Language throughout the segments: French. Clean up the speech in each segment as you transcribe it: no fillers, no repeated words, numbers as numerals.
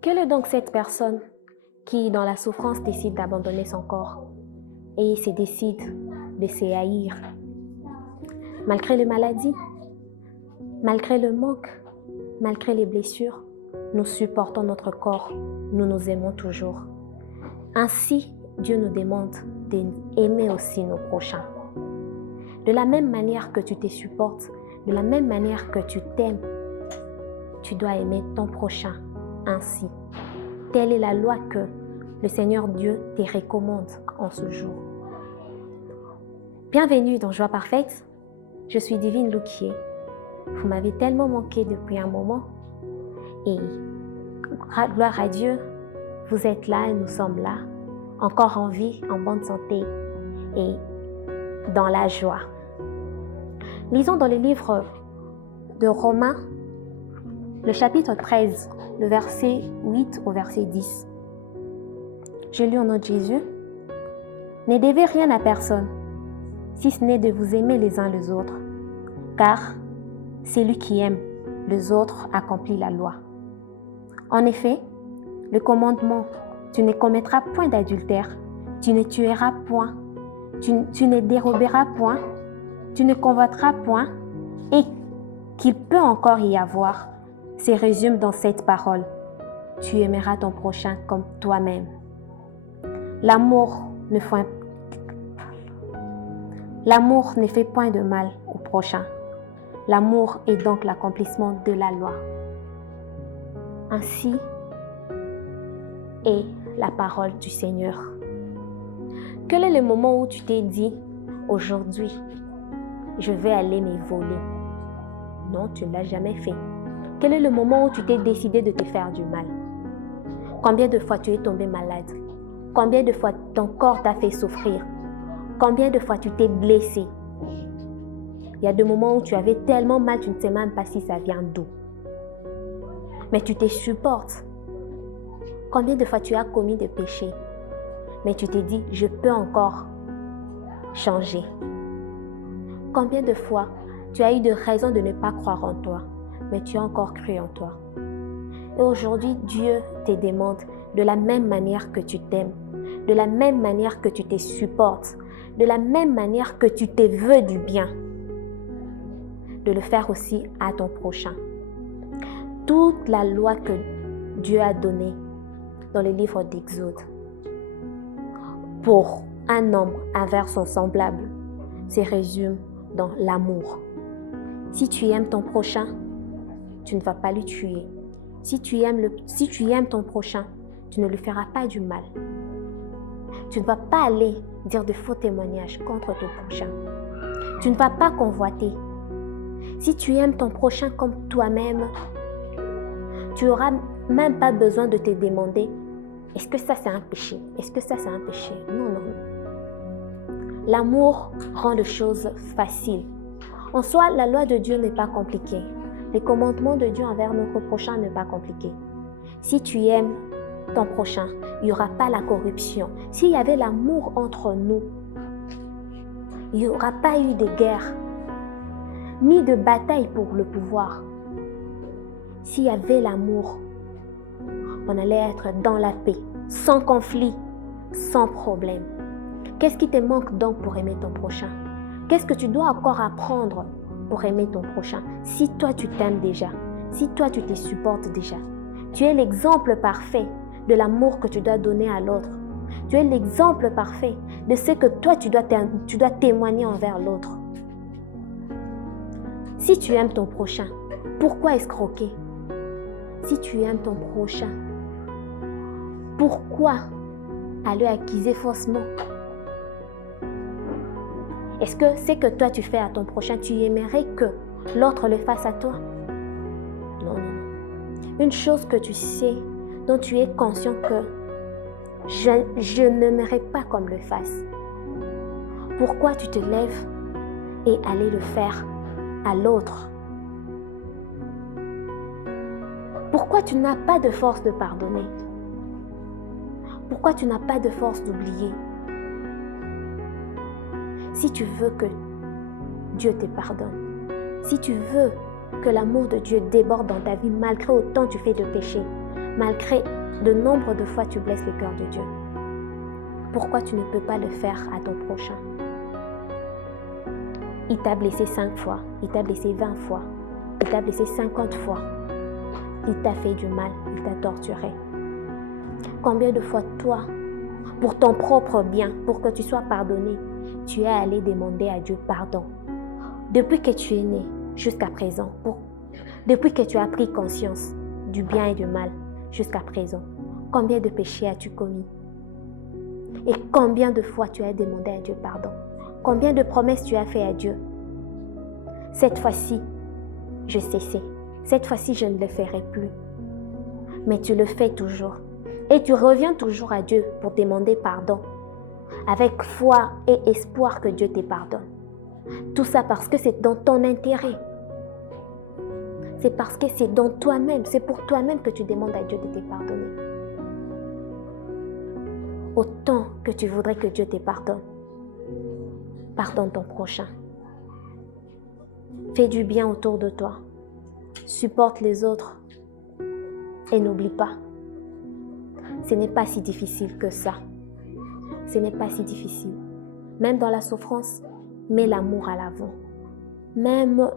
Quelle est donc cette personne qui, dans la souffrance, décide d'abandonner son corps et se décide de se haïr, malgré les maladies, malgré le manque, malgré les blessures, nous supportons notre corps, nous nous aimons toujours. Ainsi, Dieu nous demande d'aimer aussi nos prochains. De la même manière que tu te supportes, de la même manière que tu t'aimes, tu dois aimer ton prochain ainsi. Telle est la loi que le Seigneur Dieu te recommande en ce jour. Bienvenue dans Joie Parfaite. Je suis Divine Louquier. Vous m'avez tellement manqué depuis un moment. Et gloire à Dieu, vous êtes là et nous sommes là, encore en vie, en bonne santé et dans la joie. Lisons dans le livre de Romains, le chapitre 13, le verset 8 au verset 10. Je lis au nom de Jésus. « Ne devez rien à personne, si ce n'est de vous aimer les uns les autres, car celui qui aime les autres accomplit la loi. En effet, le commandement « Tu ne commettras point d'adultère, tu ne tueras point, tu ne déroberas point, tu ne convoiteras point, et qu'il peut encore y avoir, se résume dans cette parole. Tu aimeras ton prochain comme toi-même. L'amour ne fait point de mal au prochain. L'amour est donc l'accomplissement de la loi. Ainsi est la parole du Seigneur. Quel est le moment où tu t'es dit, aujourd'hui, je vais aller me voler? Non, tu ne l'as jamais fait. Quel est le moment où tu t'es décidé de te faire du mal? Combien de fois tu es tombé malade? Combien de fois ton corps t'a fait souffrir? Combien de fois tu t'es blessé? Il y a des moments où tu avais tellement mal, tu ne sais même pas si ça vient d'où. Mais tu te supportes. Combien de fois tu as commis des péchés, mais tu t'es dit, je peux encore changer. Combien de fois tu as eu de raisons de ne pas croire en toi, mais tu as encore cru en toi. Et aujourd'hui, Dieu te demande, de la même manière que tu t'aimes, de la même manière que tu te supportes, de la même manière que tu te veux du bien, de le faire aussi à ton prochain. Toute la loi que Dieu a donnée dans le livre d'Exode pour un homme envers son semblable se résume dans l'amour. Si tu aimes ton prochain, tu ne vas pas le tuer. Si tu aimes ton prochain, tu ne lui feras pas du mal. Tu ne vas pas aller dire de faux témoignages contre ton prochain. Tu ne vas pas convoiter. Si tu aimes ton prochain comme toi-même, tu n'auras même pas besoin de te demander « Est-ce que ça c'est un péché? Est-ce que ça c'est un péché ?» Non, non, non. L'amour rend les choses faciles. En soi, la loi de Dieu n'est pas compliquée. Les commandements de Dieu envers notre prochain n'est pas compliqué. Si tu aimes ton prochain, il n'y aura pas la corruption. S'il y avait l'amour entre nous, il n'y aura pas eu de guerre, ni de bataille pour le pouvoir. S'il y avait l'amour, on allait être dans la paix, sans conflit, sans problème. Qu'est-ce qui te manque donc pour aimer ton prochain? Qu'est-ce que tu dois encore apprendre pour aimer ton prochain? Si toi tu t'aimes déjà, si toi tu te supportes déjà, tu es l'exemple parfait de l'amour que tu dois donner à l'autre. Tu es l'exemple parfait de ce que toi tu dois témoigner envers l'autre. Si tu aimes ton prochain, pourquoi escroquer? Si tu aimes ton prochain, pourquoi aller accuser faussement? Est-ce que c'est que toi tu fais à ton prochain, tu aimerais que l'autre le fasse à toi? Non, non, non. Une chose que tu sais, dont tu es conscient que je n'aimerais pas qu'on me le fasse. Pourquoi tu te lèves et aller le faire à l'autre? Pourquoi tu n'as pas de force de pardonner? Pourquoi tu n'as pas de force d'oublier? Si tu veux que Dieu te pardonne, si tu veux que l'amour de Dieu déborde dans ta vie malgré autant tu fais de péchés, malgré de nombre de fois tu blesses le cœur de Dieu. Pourquoi tu ne peux pas le faire à ton prochain? Il t'a blessé 5 fois, il t'a blessé 20 fois, il t'a blessé 50 fois. Il t'a fait du mal, il t'a torturé. Combien de fois toi, pour ton propre bien, pour que tu sois pardonné, tu es allé demander à Dieu pardon? Depuis que tu es né jusqu'à présent, depuis que tu as pris conscience du bien et du mal jusqu'à présent, combien de péchés as-tu commis? Et combien de fois tu as demandé à Dieu pardon? Combien de promesses tu as fait à Dieu? Cette fois-ci, je cessais. Cette fois-ci, je ne le ferai plus. Mais tu le fais toujours. Et tu reviens toujours à Dieu pour demander pardon. Avec foi et espoir que Dieu te pardonne. Tout ça parce que c'est dans ton intérêt. C'est parce que c'est dans toi-même, c'est pour toi-même que tu demandes à Dieu de te pardonner. Autant que tu voudrais que Dieu te pardonne, pardonne ton prochain. Fais du bien autour de toi. Supporte les autres. Et n'oublie pas, ce n'est pas si difficile que ça. Ce n'est pas si difficile. Même dans la souffrance, mets l'amour à l'avant. Même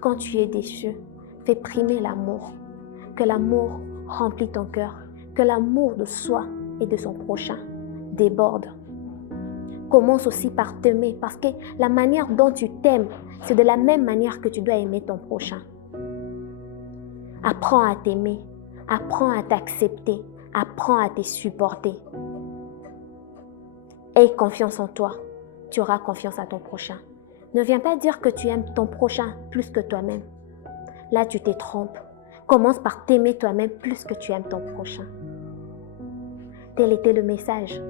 quand tu es déçu, fais primer l'amour. Que l'amour remplit ton cœur. Que l'amour de soi et de son prochain déborde. Commence aussi par t'aimer, parce que la manière dont tu t'aimes, c'est de la même manière que tu dois aimer ton prochain. Apprends à t'aimer, apprends à t'accepter, apprends à te supporter. Aie confiance en toi, tu auras confiance à ton prochain. Ne viens pas dire que tu aimes ton prochain plus que toi-même. Là, tu te trompes. Commence par t'aimer toi-même plus que tu aimes ton prochain. Tel était le message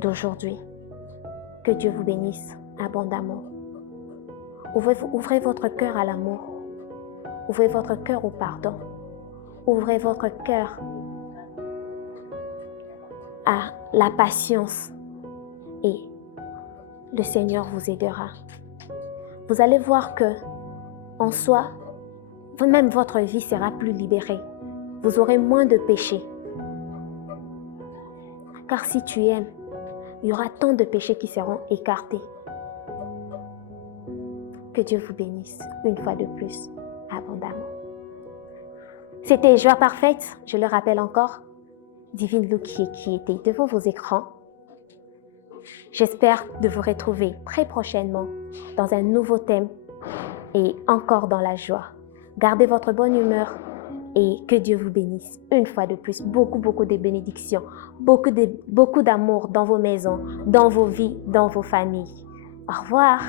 d'aujourd'hui. Que Dieu vous bénisse abondamment. Ouvrez votre cœur à l'amour. Ouvrez votre cœur au pardon. Ouvrez votre cœur à la patience. Et le Seigneur vous aidera. Vous allez voir que, en soi, même votre vie sera plus libérée. Vous aurez moins de péchés. Car si tu aimes, il y aura tant de péchés qui seront écartés. Que Dieu vous bénisse une fois de plus, abondamment. C'était Joie Parfaite, je le rappelle encore, Divine Lou qui était devant vos écrans. J'espère de vous retrouver très prochainement dans un nouveau thème et encore dans la joie. Gardez votre bonne humeur et que Dieu vous bénisse une fois de plus. Beaucoup de bénédictions, beaucoup d'amour dans vos maisons, dans vos vies, dans vos familles. Au revoir.